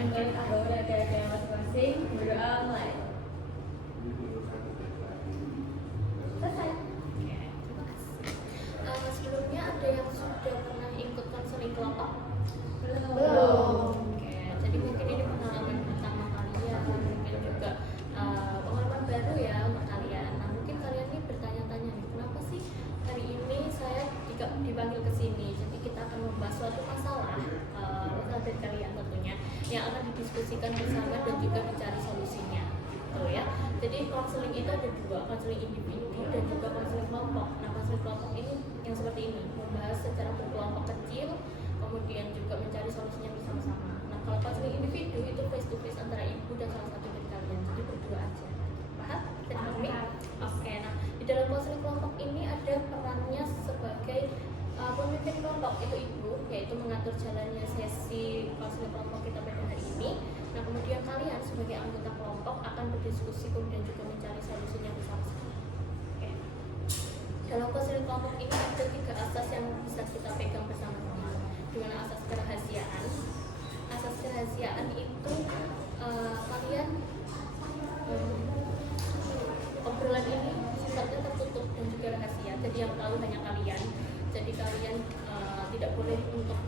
Boleh ada masing-masing berdoa mulai. Selesai. Terima kasih. Sebelumnya ada yang sudah pernah ikut konseling kelompok? Belum. Oke, jadi mungkin ini pengalaman pertama kalian, mungkin juga pengalaman baru ya untuk kalian. Nah, mungkin kalian ini bertanya-tanya nih, kenapa sih hari ini saya dipanggil ke sini? Jadi kita akan membahas suatu masalah dari kalian tentunya yang akan didiskusikan bersama dan juga dicari solusinya. Gitu ya. Jadi konseling itu ada dua, konseling individu dan juga konseling kelompok. Nah, konseling kelompok ini yang seperti ini, membahas secara berkelompok kecil, kemudian juga mencari solusinya bersama-sama. Nah, kalau konseling individu itu face to face antara ibu dan salah satu dari kalian, jadi berdua aja. Paham? Jadi oke. Nah, di dalam konseling kelompok ini ada perannya sebagai pemimpin kelompok, itu ibu, yaitu mengatur jalannya sesi konseling kelompok kita pada hari ini. Nah, kemudian kalian sebagai anggota kelompok akan berdiskusi kemudian juga mencari solusinya bersama-sama. Oke. Dalam konseling kelompok ini ada 3 asas yang bisa kita pegang bersama-sama. Di mana asas kerahasiaan. Asas kerahasiaan itu kalian obrolan ini sifatnya tertutup dan juga rahasia. Jadi yang tahu hanya kalian. Jadi kalian tidak boleh untuk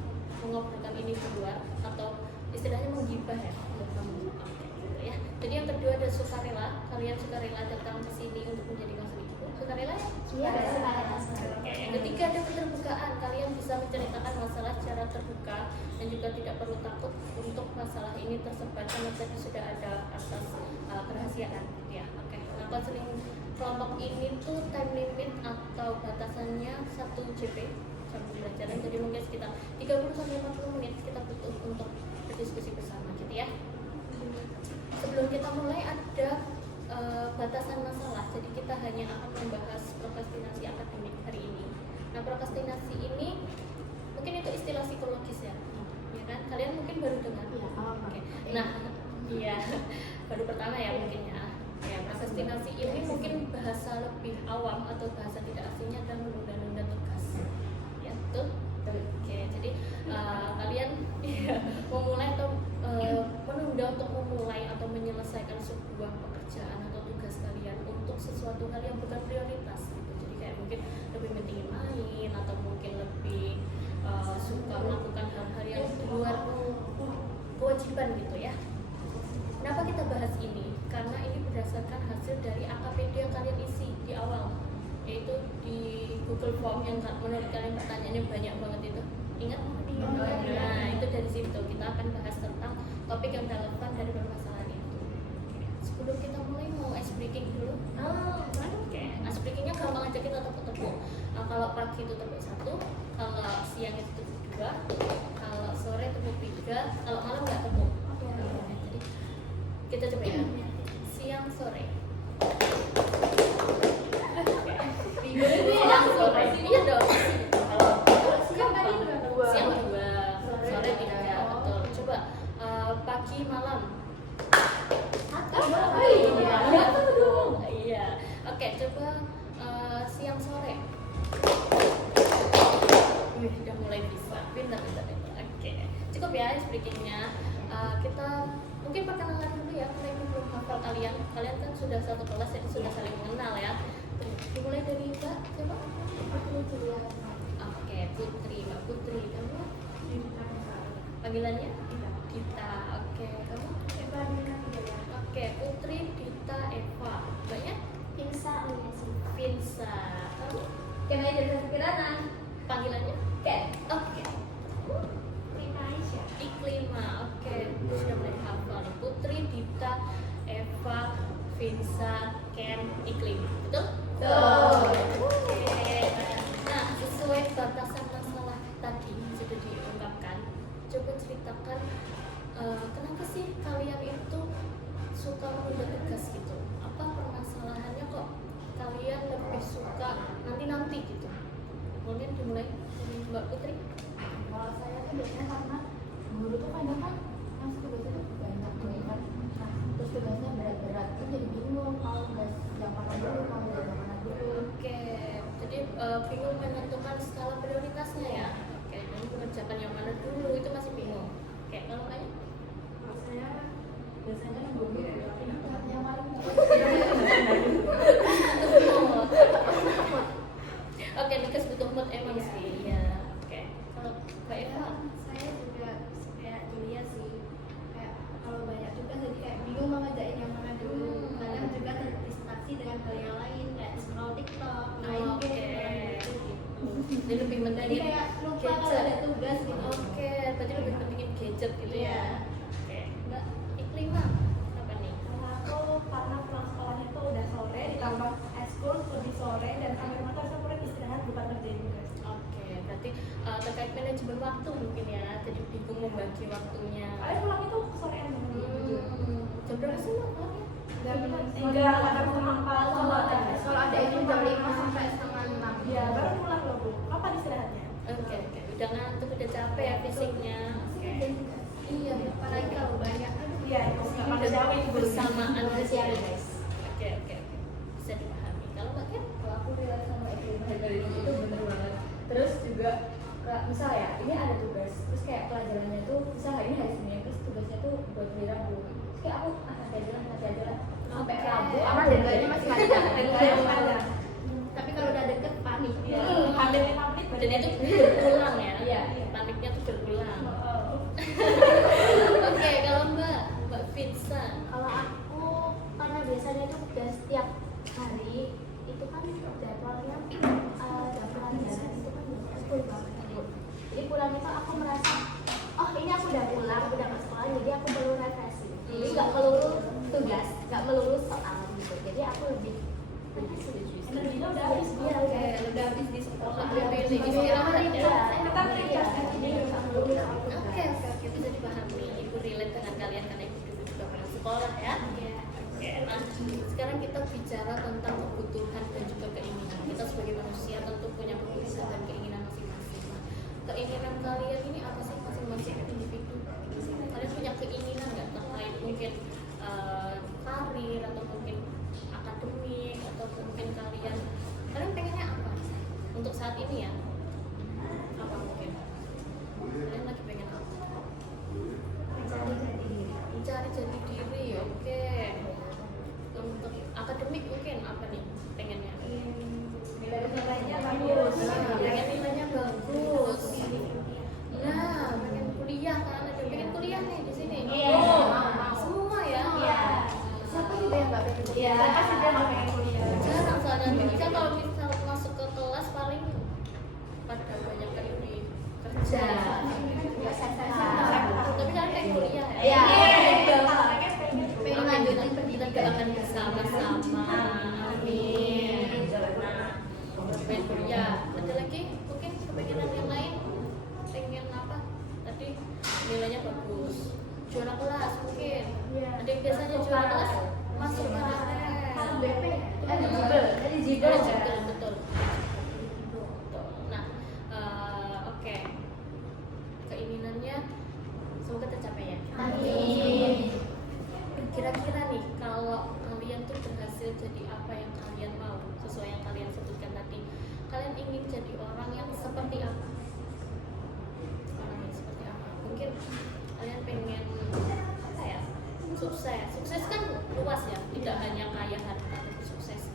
mengobrolkan ini di luar atau istilahnya menggibah ya untuk kamu. Gitu ya. Jadi yang kedua ada sukarela. Kalian sukarela datang ke sini untuk menjadi konseling ibu. Sukarela ya? Iya, sukarela. Yang ketiga ada keterbukaan. Kalian bisa menceritakan masalah secara terbuka dan juga tidak perlu takut untuk masalah ini tersebar karena tadi sudah ada asas kerahasiaan. Ya, oke. Nah, konseling kelompok ini tuh time limit atau batasannya 1 JP jam pembelajaran, jadi mungkin sekitar 30-40 menit kita butuh untuk berdiskusi bersama gitu ya. Sebelum kita mulai ada batasan masalah, jadi kita hanya akan membahas prokrastinasi akademik hari ini. Nah, prokrastinasi ini mungkin itu istilah psikologis ya kan? Kalian mungkin baru dengar. Oke. Nah, iya baru pertama ya mungkin ya. Ya, prokrastinasi ini mungkin bahasa lebih awam atau bahasa tidak asingnya adalah menunda-nunda tugas. Ya, betul? Oke, jadi kalian memulai atau menunda untuk memulai atau menyelesaikan sebuah pekerjaan atau tugas kalian untuk sesuatu hal yang bukan prioritas gitu. Jadi kayak mungkin lebih pentingin main atau mungkin lebih suka melakukan hal-hal yang di luar kewajiban gitu ya. Kenapa kita bahas ini? Karena ini berdasarkan hasil dari AKPD yang kalian isi di awal, yaitu di Google Form yang menurut kalian pertanyaannya banyak banget itu. Ingat? Nah, itu dari situ kita akan bahas tentang topik yang relevan dari permasalahan itu. Sebelum kita mulai mau ice breaking dulu. Oke. Ice breakingnya gampang aja, kita tepuk-tepuk. Nah, kalau pagi itu tepuk 1, kalau siang itu tepuk 2, kalau sore tepuk 3, kalau malam nggak tepuk. Jadi kita coba ya. Siang sore. Siang sore. Iya dong. Siang 2, sore 3, betul. Coba pagi malam. Iya. Oke, coba siang sore. Udah mulai bisa. Pintar. Oke. Cukup ya speakingnya. Kita mungkin perkenalan dulu ya, karena ini belum hafal kalian. Kalian kan sudah satu kelas jadi sudah saling mengenal ya. Dimulai dari Mbak, coba. Oke, Putri, Mbak Putri. Kamu? Panggilannya? Dita. Oke, kamu? Oke, Putri, Dita, Eva. Mbaknya? Pinsa. Kamu? Kena jadi kirana. Panggilannya? Ken. Oke. Iklima. Oke, sudah mulai hafal. Putri, Dita, Eva, Vinsa, Ken, Iklim. Betul? Oke. Nah, sesuai batasan masalah tadi sudah diungkapkan. Coba ceritakan kenapa sih kalian itu suka menunda tugas gitu? Apa permasalahannya kok kalian lebih suka nanti gitu? Mungkin dimulai dari Mbak Putri. Kalau saya tuh biasanya karena guru tuh kadang kan ngasih tugasnya tuh banyak gitu kan. Nah, terus tugasnya berat-berat, kan jadi bingung mau tugas yang mana dulu, mau tugas yang mana dulu. Oke, jadi bingung menentukan skala prioritasnya ya. Oke, dan mengerjakan yang mana dulu itu masih bingung. Oke, kalau kayak Jadi lebih Jadi mentingin kayak lupa kalau ada tugas gitu. Oke, berarti lebih pentingin gadget gitu ya. Iya. Oke, Mbak Iklima apa nih? Kalau aku karena pulang sekolahnya tuh udah sore, ditambah eskul lebih sore dan sampai rumah tuh aku lagi istirahat bukan ngerjain tugas. Oke, berarti terkait manajemen waktu mungkin ya. Jadi bingung membagi waktunya. Soalnya pulang itu sorean banget. Jam berapa sih Mbak pulangnya? Jam 3 kadang setengah 4 Kalau ada itu jam 5 sampai setengah 6. Iya, baru pulang loh Bu. Kapan istirahatnya? Oke, udah ngantuk, udah capek ya fisiknya. Oke. Iya, apalagi kalau banyak. Iya, itu nggak manusiawi Bu. Bersamaan Manusia, gitu. guys. Oke. Bisa dipahami. Kalau Mbak Ken? Kalau aku relate sama Iqbal itu bener banget. Terus juga misal ya, ini ada tugas, terus kayak pelajarannya tuh misal hari ini hari Senin, terus tugasnya tuh buat hari Rabu. Terus kayak aku nanti aja lah sampai Oke. Rabu. Aman deadline-nya masih panjang. Deadline panjang. Tapi kalau udah deket panik. Iya, hampir 5 menit Dan itu berulang ya? Iya. Paniknya tuh berulang. Oh. Oke, kalau Mbak Fitsa. Kalau aku karena biasanya itu udah setiap hari itu kan jadwalnya jam pelajaran itu kan full banget Bu. Jadi pulang itu aku merasa oh ini aku udah pulang udah ke sekolah jadi aku perlu refreshing. Jadi nggak melulu tugas, nggak melulu soal gitu. Jadi aku lebih Energinya udah habis Bu. Iya, Oke, udah habis di sekolah. Lebih pilih istirahat ya. Kita refresh jadi Oke, bisa dipahami. Ibu relate dengan kalian karena ibu dulu juga pernah sekolah ya. Oke, nah sekarang kita bicara tentang kebutuhan dan juga keinginan. Kita sebagai manusia tentu punya kebutuhan dan keinginan masing-masing. Nah, keinginan kalian ini apa sih masing-masing individu? Kalian punya keinginan nggak terkait mungkin karir atau mungkin akademik atau mungkin kalian pengennya apa untuk saat ini ya? Apa mungkin? Kalian lagi pengen apa? Mencari jati diri, oke. Untuk akademik mungkin apa nih pengennya? nilainya bagus. Pengen nilainya bagus. Nah, pengen kuliah kan? Ada pengen kuliah nih di sini. Iya. Semua ya. Iya. siapa juga yang nggak pengen Iya, pasti dia mau pengen kuliah. Jarang soalnya Indonesia kalau misal masuk ke kelas paling pada banyak kan ini kerja. Tapi kalian pengen kuliah ya? Iya. Pengen lanjutin pendidikan kita akan bersama-sama. Amin. Nah, pengen kuliah. Ada lagi mungkin kepengenan yang lain? Pengen apa? Tadi nilainya bagus. Juara kelas mungkin. Ada yang biasanya juara kelas masuk KRL. Eligible. Betul. Nah, oke. Keinginannya semoga tercapai ya. Amin. Kira-kira nih kalau kalian tuh berhasil jadi apa yang kalian mau sesuai yang kalian sebutkan tadi, kalian ingin jadi orang yang seperti apa? Orang yang seperti apa? Mungkin kalian pengen apa ya? Sukses kan luas ya, tidak hanya kaya harta tapi sukses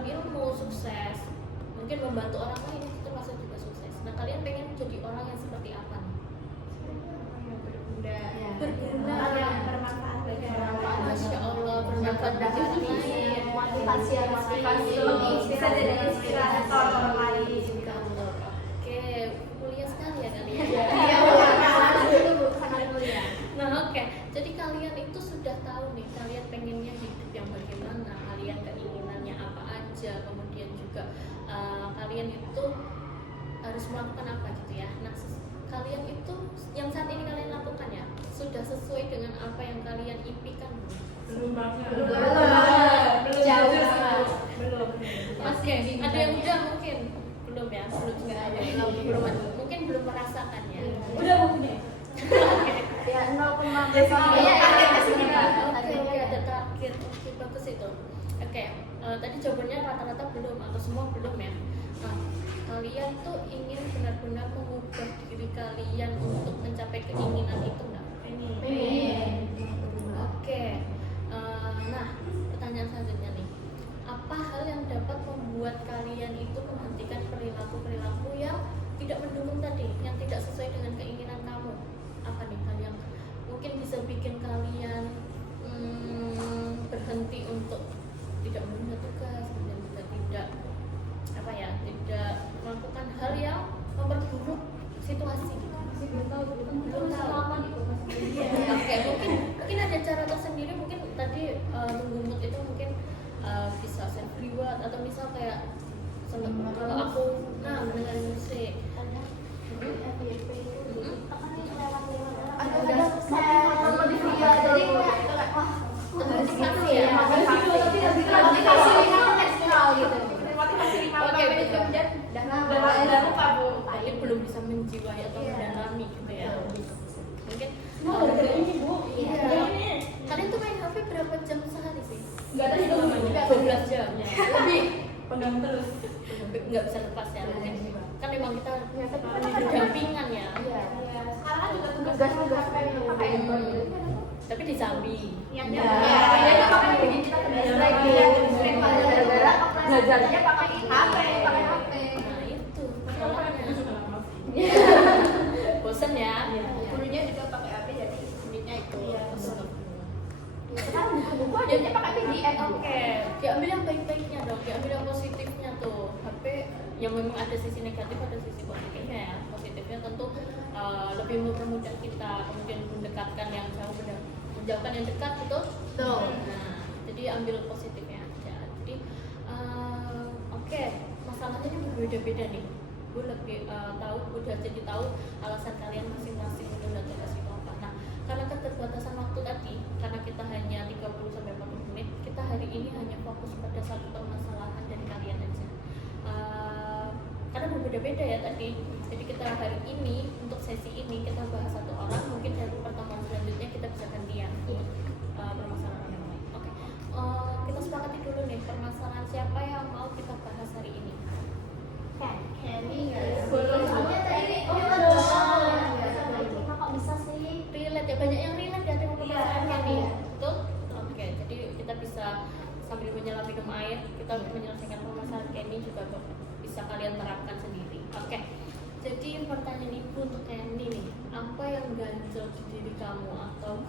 ilmu, sukses mungkin membantu orang lain itu termasuk juga sukses. Nah kalian pengen jadi orang yang seperti apa nih? Berguna. Yang bermanfaat bagi orang lain. Masya Allah, bermanfaat bagi orang lain. Motivasi Bisa jadi inspirator orang lain. Oke, mulia sekali ya kalian. Iya, Bu. Sangat mulia. Nah oke, jadi kalian itu sudah tahu nih kalian pengennya hidup yang bagaimana, kalian keinginannya apa aja, kemudian juga kalian itu harus melakukan apa gitu ya. Nah kalian itu yang saat ini kalian lakukan ya sudah sesuai dengan apa yang kalian impikan Belum banget. Belum. Jauh banget. Belum. Oke, ada yang udah mungkin belum ya, belum mungkin belum merasakan ya. Udah mungkin ya. Oke. Ya 0,5. Iya, targetnya segitu. Oke, ada target. Oke, bagus itu. Oke, tadi jawabannya rata-rata belum atau semua belum ya. Nah, kalian tuh ingin benar-benar mengubah diri kalian untuk mencapai keinginan itu nggak? Oke. Nah, pertanyaan selanjutnya nih. Apa hal yang dapat membuat kalian itu menghentikan perilaku-perilaku yang tidak mendukung tadi, yang tidak sesuai dengan keinginan kamu? Apa nih hal yang mungkin bisa bikin kalian berhenti untuk tidak menunda tugas, kemudian juga tidak melakukan hal DP itu di TikTok kan lewat-lewat Ada udah selesai nonton di video jadi dulu. kayak wah Termotivasi ya. motivasi eksternal gitu Motivasi 5 Oke, menit betul. kemudian udah lupa Bu. Tapi belum bisa menjiwai atau Iya. mendalami gitu ya. Mungkin Nah, gara-gara ini bu. Iya. kalian tuh main HP berapa jam sehari sih? Nggak tahu itu Juga 12 jam ya. lebih pegang terus. Nggak bisa lepas ya. Mungkin kan memang kita ya tapi kan berdampingan ya. iya Iya, sekarang kan juga tugas-tugas pakai handphone gitu kan Tapi di Jambi. Iya, Iya, iya, makanya bikin kita kedistract Iya, kedistract gara-gara belajarnya pakai HP. Nah itu masalahnya. Bosan ya. Gurunya juga pakai HP jadi unitnya itu. Iya, betul. Sekarang buku-buku aja pakai PDF. Oke, diambil yang baik-baiknya dong, diambil yang positifnya tuh. HP yang memang ada sisi negatif, ada sisi positifnya ya. Positifnya tentu lebih mempermudah kita, kemudian mendekatkan yang jauh, menjauhkan yang dekat, betul? Betul. Nah, jadi ambil positifnya aja. Jadi oke, masalahnya ini berbeda-beda nih. Gue lebih udah jadi tahu alasan kalian masing-masing menunda tugas itu apa. Nah, karena keterbatasan waktu tadi, karena kita hanya 30 sampai 40 menit, kita hari ini hanya fokus pada satu permasalahan dari kalian aja. Karena berbeda-beda ya tadi. Jadi kita hari ini untuk sesi ini kita bahas satu orang, mungkin dari pertemuan selanjutnya kita bisa gantian permasalahan yang lain. Oke. Kita sepakati dulu nih permasalahan siapa yang mau kita bahas hari ini. Kenny Soalnya tadi kok bisa sih? Relate ya, banyak yang relate ya dengan permasalahan Iya, Kenny. iya. Betul? Oke, jadi kita bisa sambil menyelam minum air, kita menyelesaikan permasalahan Kenny juga bisa kalian terapkan sendiri. Oke. Jadi pertanyaan ibu untuk Kenny nih, apa yang ganjel di diri kamu atau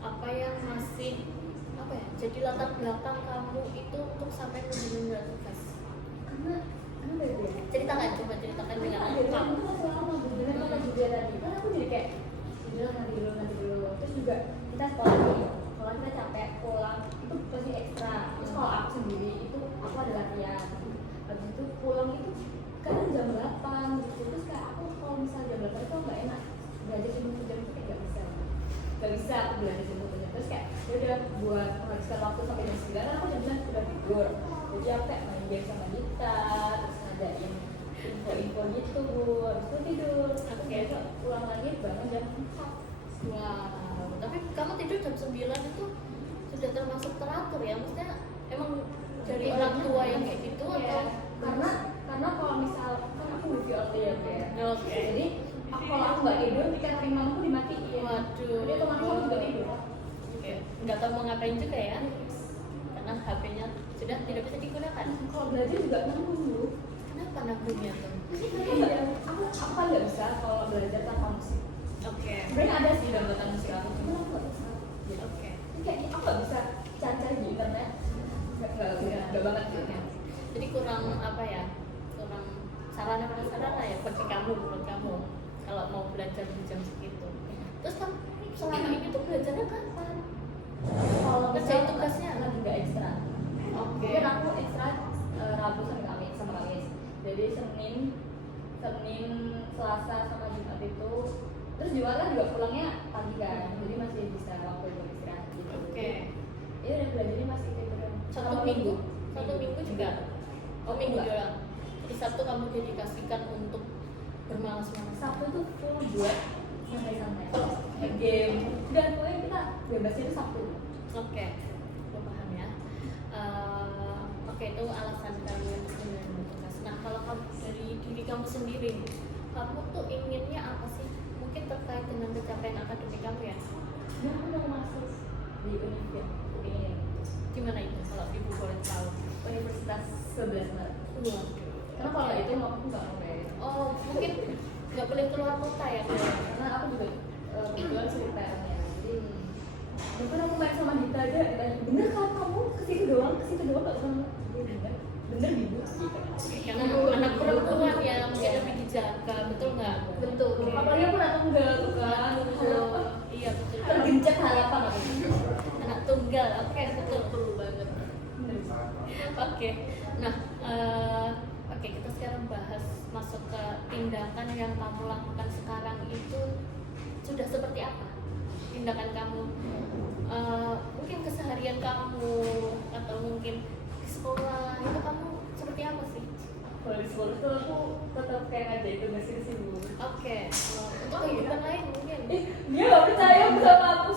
apa yang masih jadi latar belakang kamu itu untuk sampai menunda tugas? Karena beda. Ceritakan, coba ceritakan dengan Itu lengkap. masih lama bener kata juga tadi. Kan aku jadi kayak nanti dulu. Terus juga kita sekolah nih, sekolah kita capek pulang itu pasti ekstra. Terus kalau aku sendiri itu aku ada latihan. Habis itu pulang itu kadang jam 8 gitu. Terus kayak aku kalau misalnya jam 8 itu nggak enak belajar jam itu kayak nggak bisa aku belajar jam terus kayak ya udah buat menghabiskan waktu sampai jam 9 aku jam 9 udah tidur. Jadi aku kayak main game sama Dita, terus ngadain info-info gitu bu, habis itu tidur. Aku besok pulang lagi bangun jam 4. Wow, tapi kamu tidur jam 9 itu sudah termasuk teratur ya? Maksudnya emang dari orang tua yang kayak gitu atau? Karena kalau misal kan aku movie out ya Bu, ya. Oke. Jadi kalau aku nggak tidur, pikiran mamaku dimatiin. Waduh. Jadi otomatis aku juga tidur. Oke, nggak tahu mau ngapain juga ya? Karena HP-nya sudah tidak bisa digunakan. Kalau belajar juga nanggung bu. Kenapa nanggungnya tuh? Iya, aku kan nggak bisa kalau belajar tanpa musik. Oke. Sebenarnya ada sih downloadan musik aku, cuma aku nggak bisa. Oke. Kayak aku nggak bisa cari di internet. Nggak banget gitu. Jadi kurang apa ya? Kurang sarana prasarana ya bagi kamu, menurut kamu kalau mau belajar di jam segitu. Terus kamu selama ini tuh belajarnya kapan? Kalau Kerjain misal tugasnya? lagi nggak ekstra. Oke. Mungkin aku ekstra Rabu sama Kamis. Jadi Senin, Selasa sama Jumat itu. Terus Jumat kan juga pulangnya pagi kan, jadi masih bisa waktu buat istirahat gitu. Oke. Iya udah belajarnya masih gitu kan. Satu minggu juga. Oh minggu Enggak. doang. Jadi Sabtu kamu dedikasikan untuk bermalas-malas. Sabtu tuh full buat santai-santai, game. Dan pokoknya kita bebasnya itu Sabtu. Oke, aku paham ya. Oke, itu alasan kamu untuk menunda tugas. Nah, kalau kamu dari diri kamu sendiri, kamu tuh inginnya apa sih? Mungkin terkait dengan pencapaian akademik kamu ya? Nah aku mau masuk di Univit, ini Gimana itu kalau ibu boleh tahu? Universitas 11 Maret. Waduh. Karena kalau itu mau aku nggak mau kayak. Oh, mungkin nggak boleh keluar kota ya? Karena aku juga kebetulan cerita ya. Jadi mungkin aku main sama Dita aja, ditanya, bener kan kamu ke situ doang nggak pernah. Bener ibu. Karena anak perempuan ya, mungkin lebih dijaga, betul nggak? Betul. Apalagi aku anak tunggal tuh kan. Iya betul. Tergencet harapan aku. Anak tunggal, oke betul banget. Oke, nah Oke, kita sekarang bahas masuk ke tindakan yang kamu lakukan sekarang itu sudah seperti apa? Tindakan kamu, mungkin keseharian kamu atau mungkin di sekolah itu kamu seperti apa sih? Kalau di sekolah tuh aku tetap kayak ngajain tugas sih Bu. Oke, untuk kehidupan lain mungkin. Dia nggak percaya sama aku.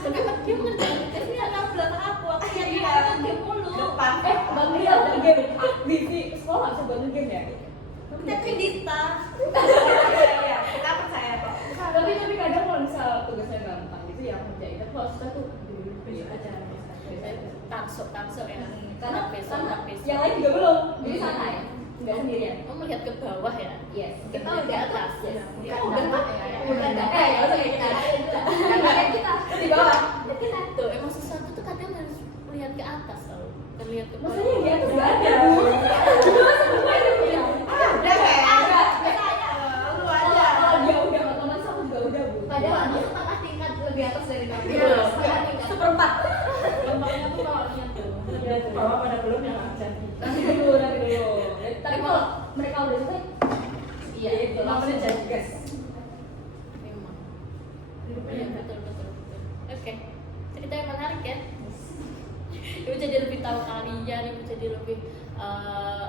Tapi dia mengerjakan Ini anak belakang aku yang Iya. dia game mulu. Depan. Bang Ria udah game di sekolah nggak bisa bangun game ya? Tapi Dita. Iya, kita percaya kok. Tapi kadang kalau misal tugasnya gampang gitu ya aku kerjain. Tapi kalau susah tuh bisa aja. tansuk ya. Karena besok. yang lain juga belum. Jadi santai. Nggak sendirian. Kamu melihat ke bawah ya? Yes. Kita udah atas. Yes. Ya, Udah udah. nggak usah kayak kita. Kayak kita di bawah. Kita tuh emang sesuatu tuh kadang harus melihat ke atas tau, bukan lihat ke bawah. Maksudnya dia tuh nggak ada. Udah kayak. Lu aja. Kalau dia udah otomatis aku juga udah Bu. Padahal dia setengah tingkat lebih atas dari kamu. Iya. Setengah tingkat. Seperempat. Gampangnya tuh kalau niat tuh. Dia tuh bawah pada belum yang jadi. Nanti dulu. Tapi kalau mereka udah selesai, iya itu langsung jadi gas. Memang. Iya betul. Oke, cerita yang menarik ya. Ibu jadi lebih tahu kalian, ibu jadi lebih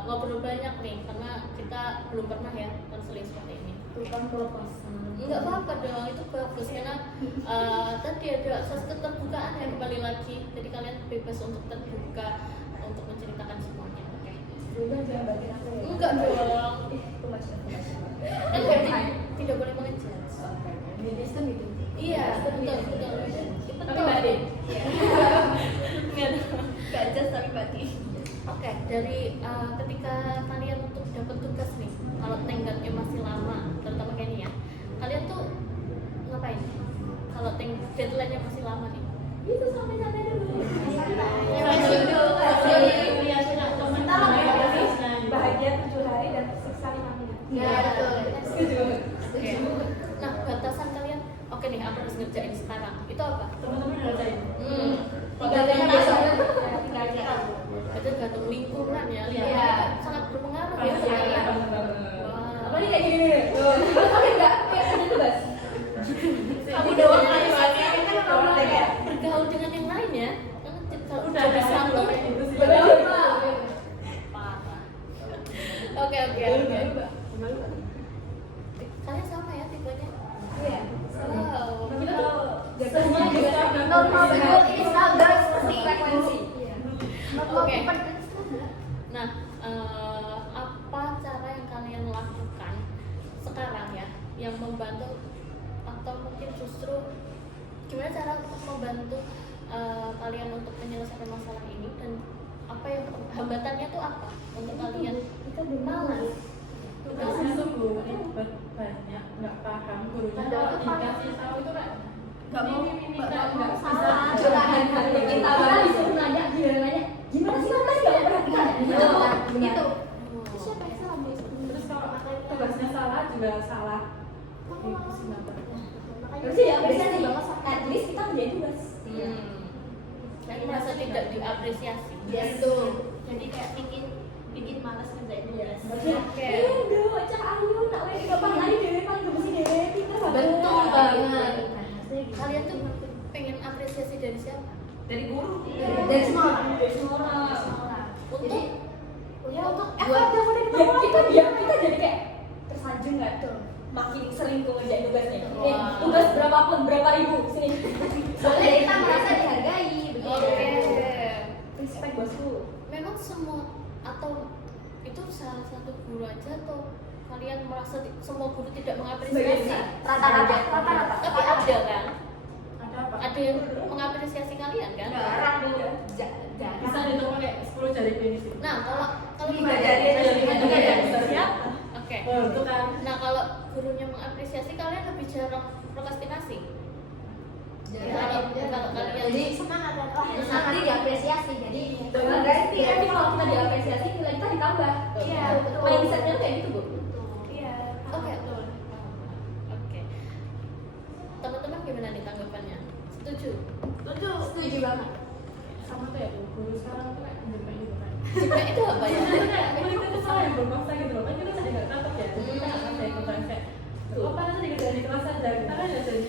ngobrol banyak nih, karena kita belum pernah ya konseling seperti ini. Bukan pelepas. Enggak apa-apa dong, itu bagus karena tadi ada asas keterbukaan yang kembali lagi, jadi kalian bebas untuk terbuka untuk menceritakan semuanya. Oke. Juga jangan bagian aku ya. Enggak dong. Itu macam. Kan berarti tidak boleh mengejudge. Di sistem itu. Iya, betul. Tapi batin. Enggak dong. Gak jelas tapi batin. Oke, dari ketika kalian untuk dapat tugas nih, kalau tenggatnya masih lama, terutama kayak ini ya, kalian tuh ngapain? Kalau deadline-nya masih lama nih? Itu santai-santai dulu. Kita lagi bahagia 7 hari dan tersiksa 5 menit. Iya, betul. Setuju. Oke. Nah, batasan kalian, oke nih, aku harus ngerjain sekarang. Itu apa? Teman-teman udah rasain. Tinggal Tinggal besok. Tinggal kita. Itu tergantung lingkungan ya. Iya. Lingkungan kan sangat berpengaruh ya. Iya. Wah. Apa nih kayak gini nih? Tapi enggak kayak kerja tugas. Kamu doang aja soalnya kita kamu kayak Bergaul dengan yang lain ya. Kan kalau Udah ada satu gitu sih. parah. Oke. Kalian sama ya tipenya? Iya. Wow. Kita tuh jatuhnya juga Normal banget ini standar seperti frekuensi. Oke. Nah, apa cara yang kalian lakukan sekarang ya yang membantu atau mungkin justru gimana cara untuk membantu kalian untuk menyelesaikan masalah ini dan apa yang hambatannya tuh apa untuk kalian? Kita belum Malas. Tugasnya tuh Bu, ribet banyak, nggak paham gurunya kalau dikasih tahu itu kan Nggak mau, nggak salah. bisa kita disuruh nanya, gimana sih mas nggak perhatikan? Gitu. Oh. Siapa yang salah Bu? terus kalau tugasnya salah juga salah. Terus ya biasanya sih, at least kita menjadi tugas. Saya merasa tidak diapresiasi. Gitu. jadi kayak bikin malas ngerjain tugas. Oke. Aduh, cah ayu, nak wes gampang lagi dewe paling gemes dewe, pinter banget. Betul banget. Kalian tuh pengen apresiasi dari siapa? Dari guru. Dari semua orang. Dari semua orang. Untuk Ya untuk buat ya kita jadi kayak tersanjung nggak tuh makin sering tuh ngerjain tugasnya. Nih, Wah. tugas berapapun berapa ribu sini. Soalnya kita merasa dihargai begitu. Oke. Respect bosku. Memang semua atau itu salah satu guru aja atau kalian merasa semua guru tidak mengapresiasi? Rata-rata. Tapi ada kan? Ada apa? Ada yang mengapresiasi kalian kan? Jarang Bu. Bisa dihitung pakai 10 jari penis. Nah, kalau 5 jari aja. 5 jari. Siapa? Oke. Itu kan Nah, kalau gurunya mengapresiasi kalian lebih jarang prokrastinasi. Kalau kalian Jadi semangat dan nanti diapresiasi. Jadi Berarti kalau kita diapresiasi nilai kita ditambah. Iya, betul. Mindsetnya tuh kayak gitu bu. Iya. Oke. Betul. Oke. Teman-teman gimana nih tanggapannya? Setuju? setuju banget. sama tuh ya Bu, guru sekarang tuh kayak menjadi gitu kan. Jika itu apa ya? masalah yang berkuasa gitu loh, kan kita tadi nggak takut ya, jadi kita nggak bisa ikutan kayak apa nanti dikerjain di kelas aja, kita kan ya jadi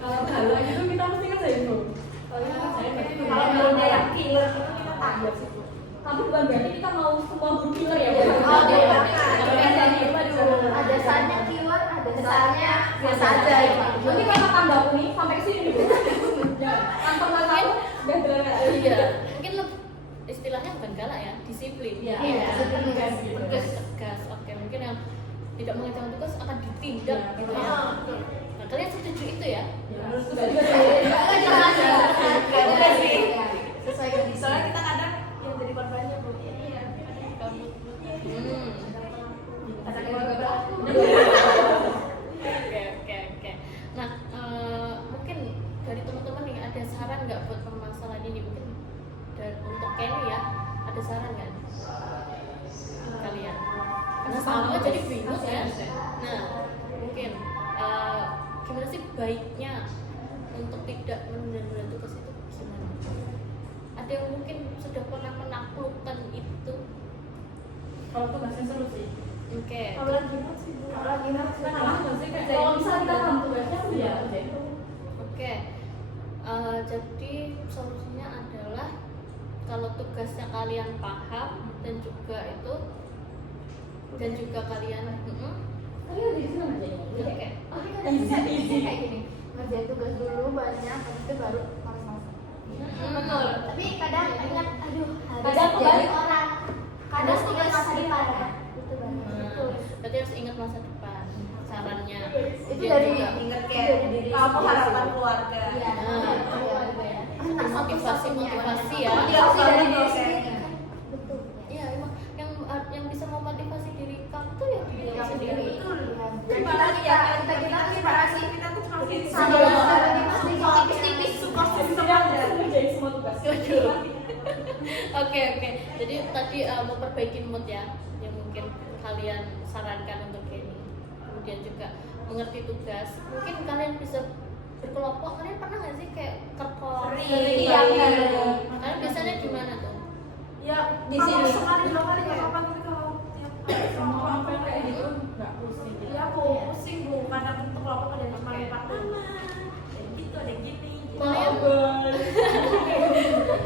kalau galak gitu kita mesti kerjain dulu. Kalau kita kerjain berarti Kalau belum ada yang killer itu kita takut. Tapi bukan berarti kita mau semua guru killer ya. Oh, iya. Ada saatnya killer, ada saatnya biasa aja. Mungkin karena tanggaku nih sampai ke sini nih. Ya, tanpa tahu udah galak. Iya, mungkin istilahnya bukan galak ya, disiplin. Iya, tegas, tegas. Oke, mungkin yang tidak mengerjakan tugas akan ditindak gitu ya. Nah, kalian setuju itu ya? ya menurut juga Udah sih. Sesuai kondisi. Soalnya kita kadang yang jadi korbannya Bu. Iya. Kata keluarga aku. Oke. Nah, mungkin dari teman-teman nih ada saran nggak buat permasalahan ini? Mungkin untuk Kenny ya, ada saran nggak kalian? Karena sama jadi bingung ya. Nah, mungkin gimana sih baiknya untuk tidak menunda tugas itu gimana? Ada yang mungkin sudah pernah menaklukkan itu? kalau tugasnya seru sih. Oke. Kalau lagi mood sih Bu. Kalau gimana sih? Kalau nggak sih kayak Kalau misalnya kita paham tugasnya, iya udah. Oke, jadi solusinya adalah kalau tugasnya kalian paham dan juga kalian Tapi udah di sini aja. oke. Tapi kadang bisa kayak gini. Ngerjain tugas dulu banyak, habis itu baru males-malesan. Betul. Tapi kadang ingat, aduh harus Kadang jadi kebalik. orang. Kadang tugas masa depan ya. Itu banget. Nah, berarti harus ingat masa depan sarannya. Itu Dia dari juga Ingat kayak kamu harapan keluarga. Iya. motivasi ya. Motivasi dari diri Oke. sendiri. Betul. Iya, emang yang bisa memotivasi diri kamu tuh ya diri kamu sendiri. Betul. Dan kita inspirasi kita tuh cuma sama tipis-tipis suka Ngerjain semua tugas. Oke. Jadi tadi memperbaiki mood ya, yang mungkin kalian sarankan untuk ini. Kemudian juga mengerti tugas. Mungkin kalian bisa berkelompok. Kalian pernah nggak sih kayak kerkor? Sering. Iya, Kalian biasanya gimana tuh? Ya, Di kalau sini. sekali dua kali nggak apa-apa, tapi kalau tiap kali semua sama apa kayak gitu nggak pusing gitu. ya Bu, pusing Bu, kadang untuk kelompok ada yang cuma lipat nama, ada yang gitu, ada yang gini. Kalian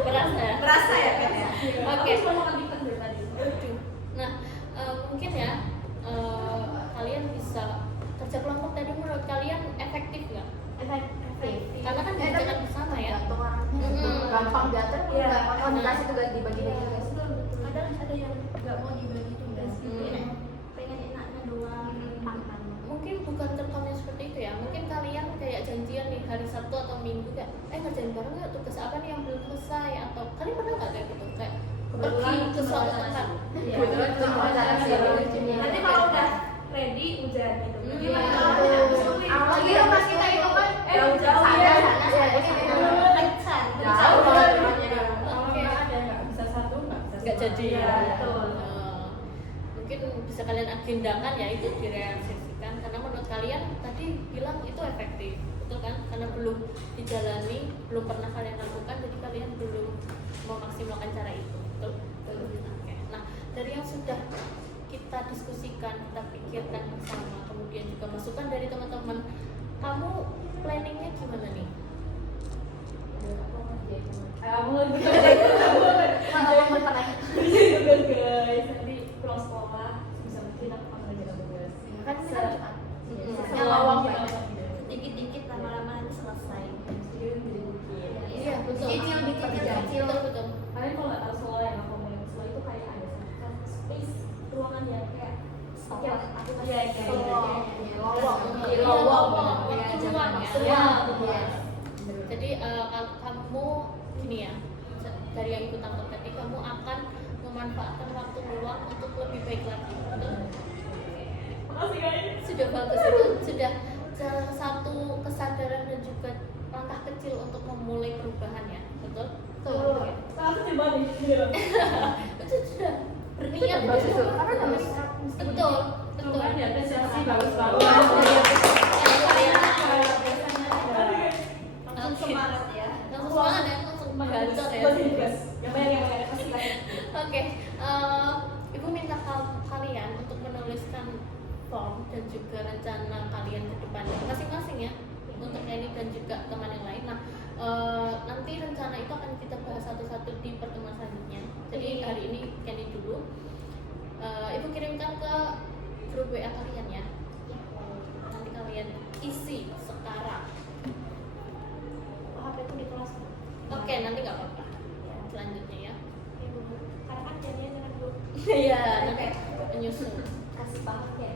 berasa ya? Berasa ya kan ya? Oke. Aku cuma makan ikan dari tadi. Nah, mungkin ya kalian bisa kerja kelompok tadi menurut kalian efektif nggak? efektif. Karena kan dikerjakan bersama ya. Gantung orangnya. Gampang diatur, Iya. nggak komunikasi tugas dibagi-bagi tugas. Kadang ada yang nggak mau dibagi tugas gitu ya. Pengen enaknya doang. Pangkat. Mungkin bukan terkonnya seperti itu ya. Mungkin kalian kayak janjian nih hari Sabtu atau Minggu kayak ngerjain bareng nggak tugas apa nih yang belum selesai, atau kalian pernah nggak kayak gitu kayak pergi ke suatu tempat? Kebetulan cuma acara sih. Nanti kalau udah ready hujan gitu. Gimana? Apalagi pas kita itu kan Jauh-jauh sana ya. sana ya ini Kencan. jauh Kalau nggak ada yang nggak bisa satu Nggak jadi. Iya, betul. Mungkin bisa kalian agendakan ya, itu direalisasikan karena menurut kalian tadi bilang itu efektif, betul kan? Karena belum dijalani, belum pernah kalian lakukan, jadi kalian belum memaksimalkan cara itu, betul? Oke. Nah, dari yang sudah kita diskusikan, kita pikirkan bersama, kemudian juga masukan dari teman-teman, kamu planningnya gimana nih? Guys, nanti pulang sekolah bisa mungkin aku akan ngerjain tugas. kan kita cepat. Yang lawang kita Dikit-dikit lama-lama nanti selesai. Iya, betul. Dicicil, dicicil. Betul, betul. Kalian kalau nggak tahu sekolah yang aku mau sekolah itu kayak ada satu space ruangan yang kayak Iya, aku Iya, iya, iya. lowong. Lowong. Iya, Ruang ya. Iya. Jadi kalau kamu gini ya, dari yang ikut tangkap tadi, kamu akan memanfaatkan waktu luang untuk lebih baik lagi. Betul? Makasih guys. Sudah bagus, itu sudah salah satu kesadaran dan juga langkah kecil untuk memulai perubahan ya. Betul? Tuh, aku coba nih. Itu sudah berniat bagus gitu. tuh. Karena namanya Betul, betul. kan ya apresiasi bagus banget. Langsung semangat ya. Langsung semangat ya, langsung menggacor ya. Yang banyak kasih. Oke, ibu minta kalian untuk menuliskan form dan juga rencana kalian ke depannya masing-masing ya, untuk Kenny dan juga teman yang lain. Nah, nanti rencana itu akan kita bahas satu-satu di pertemuan selanjutnya. Jadi hari ini Kenny dulu, ibu kirimkan ke grup WA kalian ya. Nanti kalian isi sekarang. HP itu di kelas. Oke, nanti nggak apa-apa. Selanjutnya ya. Ibu, karena kan jadinya dengan Bu. Iya, nanti menyusul. Kasih paham ya.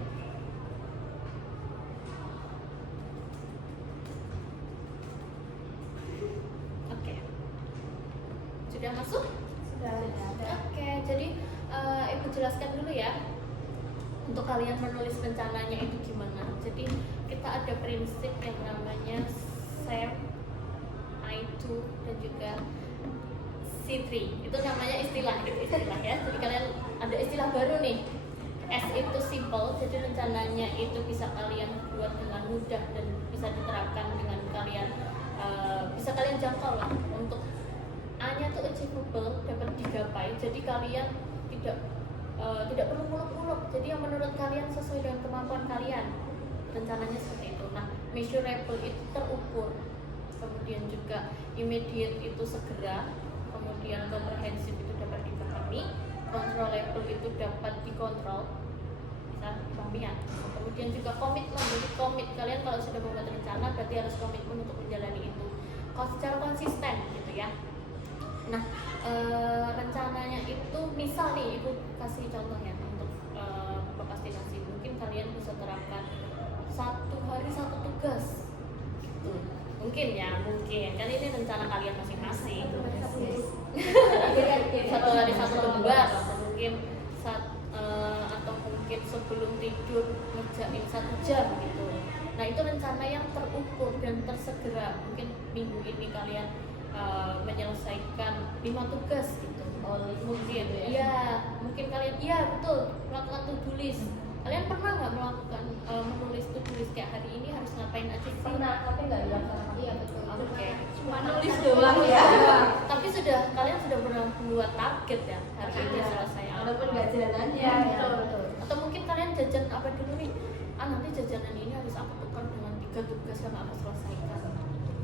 Oke. Sudah masuk? Sudah. Oke, jadi ibu jelaskan dulu ya. Untuk kalian menulis rencananya itu gimana? Jadi kita ada prinsip yang namanya SAM, I2 dan juga C3. Itu namanya istilah ya. Jadi kalian ada istilah baru nih. S itu simple, jadi rencananya itu bisa kalian buat dengan mudah dan bisa diterapkan dengan kalian, bisa kalian jangkau lah. Untuk A-nya itu achievable, dapat digapai. Jadi kalian tidak perlu muluk-muluk. Jadi yang menurut kalian sesuai dengan kemampuan kalian, rencananya seperti itu. Nah, measurable itu terukur. Kemudian juga immediate itu segera. Kemudian comprehensive itu dapat dipahami. Controllable itu dapat dikontrol, bisa dipahami ya. Kemudian juga komitmen, jadi komit kalian kalau sudah membuat rencana berarti harus komitmen untuk menjalani itu secara konsisten gitu ya. Nah, rencananya itu misal nih ibu kasih contoh ya untuk prokrastinasi, mungkin kalian bisa terapkan 1 hari 1 tugas gitu. Mungkin kan ini rencana kalian masing-masing. Satu hari 1 tugas, atau mungkin atau mungkin sebelum tidur ngerjain 1 jam gitu. Nah, itu rencana yang terukur dan tersegera. Mungkin minggu ini kalian menyelesaikan 5 tugas gitu. Mungkin mungkin kalian betul melakukan to-do list. Kalian pernah nggak melakukan menulis to-do list kayak hari ini harus ngapain aja sih? Pernah, tapi nggak dilaksanakan. Iya betul. Oke. Cuma nulis doang ya. Tapi kalian sudah pernah buat target ya hari ini selesai apa? Walaupun nggak jalannya. Iya, Betul. betul. Atau mungkin kalian jajan apa dulu nih? Nanti jajanan ini harus aku tukar dengan 3 tugas yang aku selesaikan.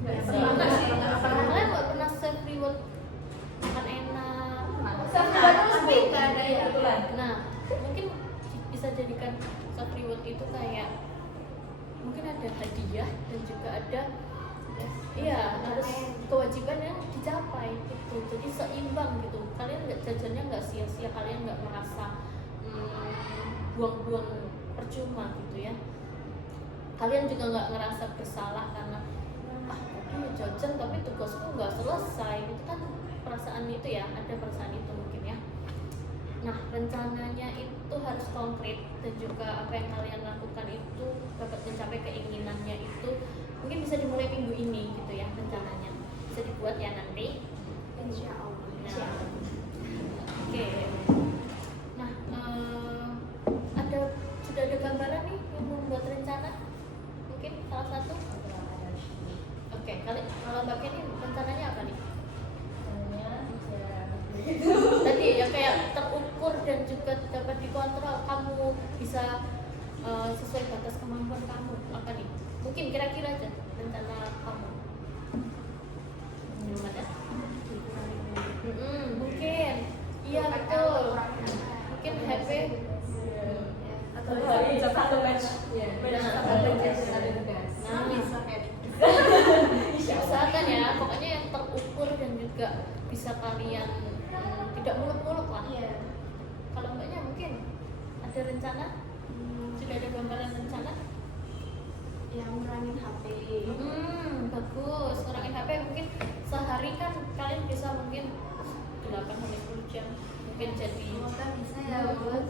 Nggak pernah pernah sih. sih. Kalian nggak pernah save reward makan enak? Tapi nggak ada ya. Nah, mungkin bisa jadikan self reward itu kayak mungkin ada hadiah dan juga ada harus kewajiban yang dicapai gitu. Jadi seimbang gitu. Kalian jajannya nggak sia-sia, kalian nggak merasa buang-buang percuma gitu ya. Kalian juga nggak ngerasa bersalah karena aku jajan tapi tugasku nggak selesai gitu kan, perasaan itu ya, ada perasaan itu mungkin ya. Nah, rencananya itu harus konkret dan juga apa yang kalian lakukan itu dapat mencapai keinginannya itu mungkin bisa dimulai minggu ini gitu ya rencananya. Bisa dibuat ya nanti. Insya Allah. Nah, oke. Nah, sudah ada gambaran nih yang membuat rencana? Mungkin salah satu. Oke, kalau Mbak Kenny rencananya apa nih? Tadi ya kayak terukur dan juga dapat dikontrol, kamu bisa sesuai batas kemampuan kamu. Apa nih? Mungkin kira-kira aja rencana kamu. Belum ada? Mungkin. Iya betul. Mungkin HP Atau hari satu batch. Nah, Bisa kayak usahakan ya, pokoknya yang terukur dan juga bisa kalian tidak muluk-muluk lah. Iya. Kalau enggaknya mungkin ada rencana, sudah ada gambaran rencana. yang ngurangin HP. Bagus, ngurangin HP mungkin sehari kan kalian bisa mungkin 8-10 jam mungkin jadi Semoga bisa ya, Bos.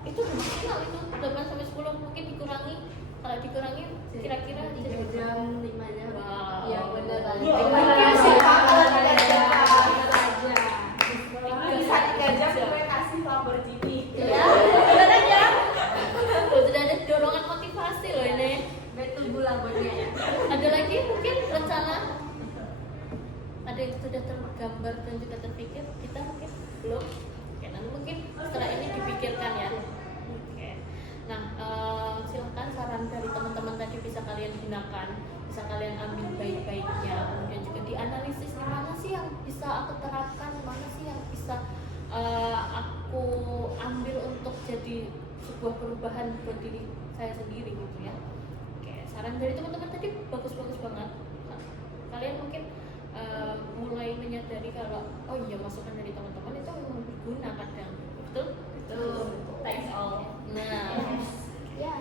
itu maksimal itu 8-10 mungkin dikurangi, kalau dikurangi kira-kira 3 jam, 5 jam. Wow. Iya benar. Iya, Mungkin sih Pak kalau 3 jam aja. Bisa 3 jam gue kasih Lamborghini. ya benar aja. Tuh, sudah ada dorongan motivasi loh ini. Betul bulan buatnya ya. Ada lagi mungkin rencana, ada yang sudah tergambar dan juga terpikir, kita mungkin belum. Oke, Nanti mungkin setelah ini dipikirkan ya. Oke. Nah, silahkan saran dari teman-teman tadi bisa kalian gunakan, bisa kalian ambil baik-baiknya, kemudian juga dianalisis di mana sih yang bisa aku terapkan, mana sih yang bisa aku ambil untuk jadi sebuah perubahan buat diri saya sendiri gitu ya. Oke, saran dari teman-teman tadi bagus-bagus banget. Kalian mungkin mulai menyadari kalau oh iya masukan dari teman-teman itu memang berguna kadang, betul? Betul. Thanks all. Nah, Ya.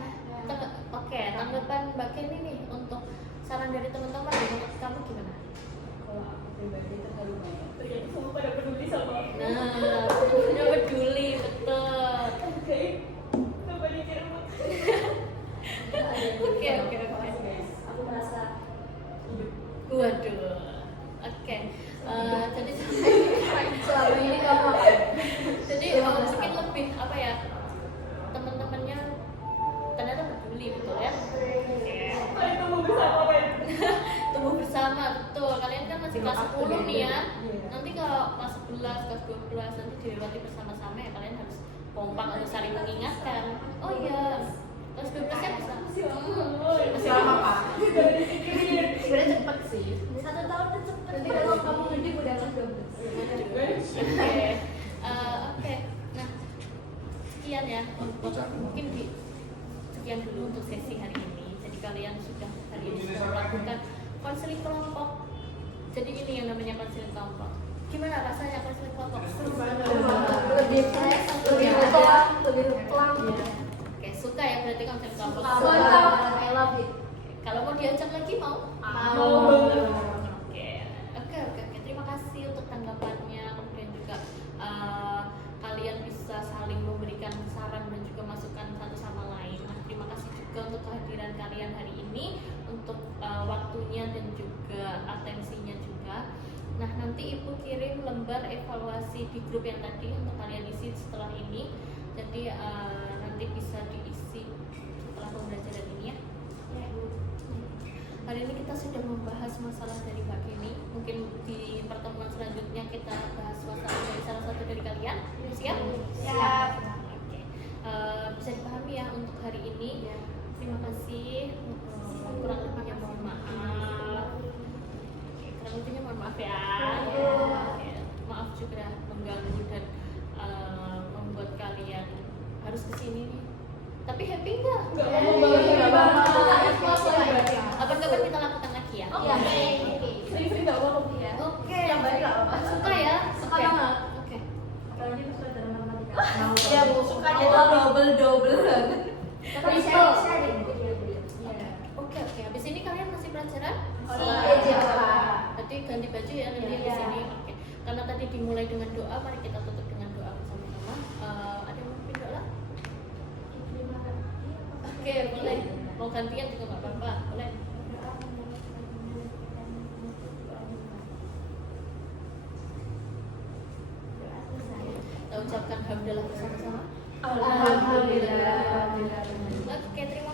oke, tanggapan Mbak Kenny nih untuk saran dari teman-teman, menurut kamu gimana? Kalau aku pribadi terharu banget. Ternyata semua pada peduli sama aku. Nah, udah peduli, betul. Oke. Coba dikira Oke. guys. Aku merasa hidup. Waduh, oke. Jadi Selama ini kamu apa? jadi mungkin lebih apa ya, teman-temannya ternyata peduli, betul ya? Oke. Kalian tumbuh bersama men. Tumbuh bersama, betul. Kalian kan masih kelas 10 nih ya. Iya. Nanti kalau kelas 11, kelas 12 nanti dilewati bersama-sama ya, kalian harus kompak, harus saling mengingatkan. Oh iya, kelas 12 nya bisa. Masih lama Pak. Dari pikirin. Sebenarnya cepet sih. 1 tahun tuh cepet. Nanti kalau kamu ngedip udah kelas 12. Oke. Nah, sekian ya untuk mungkin sekian dulu untuk sesi hari ini. Jadi kalian sudah hari ini sudah melakukan konseling kelompok. Jadi ini yang namanya konseling kelompok. Gimana rasanya konseling kelompok? Lebih fresh, lebih pelan, lebih pelan. Oke, suka ya berarti konseling kelompok. Mantap. I love it. Kalau mau diajak lagi mau? Mau. Oke. Terima kasih untuk tanggapannya. Kemudian juga kalian bisa saling memberikan saran dan juga masukan satu sama lain. Nah, terima kasih juga untuk kehadiran kalian hari ini, untuk waktunya dan juga atensinya juga. Nah, nanti Ibu kirim lembar evaluasi di grup yang tadi untuk kalian isi setelah ini. Jadi nanti bisa diisi setelah pembelajaran ini ya. Hari ini kita sudah membahas masalah dari Mbak Kenny. Mungkin di pertemuan selanjutnya kita bahas masalah dari salah satu dari kalian. Siap? Siap. Oke. Bisa dipahami ya untuk hari ini. Terima kasih. Kurang lebihnya mohon maaf. Oke, kurang lebihnya mohon maaf ya. Oke. Maaf juga mengganggu dan membuat kalian harus kesini nih. Tapi happy nggak? Kapan-kapan kita lakukan lagi ya? Iya. Sering-sering gak apa-apa ya. Oke. Yang baik gak apa-apa. Suka ya? Suka Oke. banget. Oke. Apalagi pas pelajaran matematika. Ya, Bu, sukanya double banget. Tapi sharing. Oke. Habis ini kalian masih pelajaran? Iya. Berarti ganti baju ya nanti di sini. Oke. Karena tadi dimulai dengan doa, mari kita tutup dengan doa bersama-sama. Ada yang mau pimpin doa? Oke, boleh. Mau gantian juga nggak apa-apa, boleh. Kita ucapkan hamdalah bersama-sama. Alhamdulillah. Oke, terima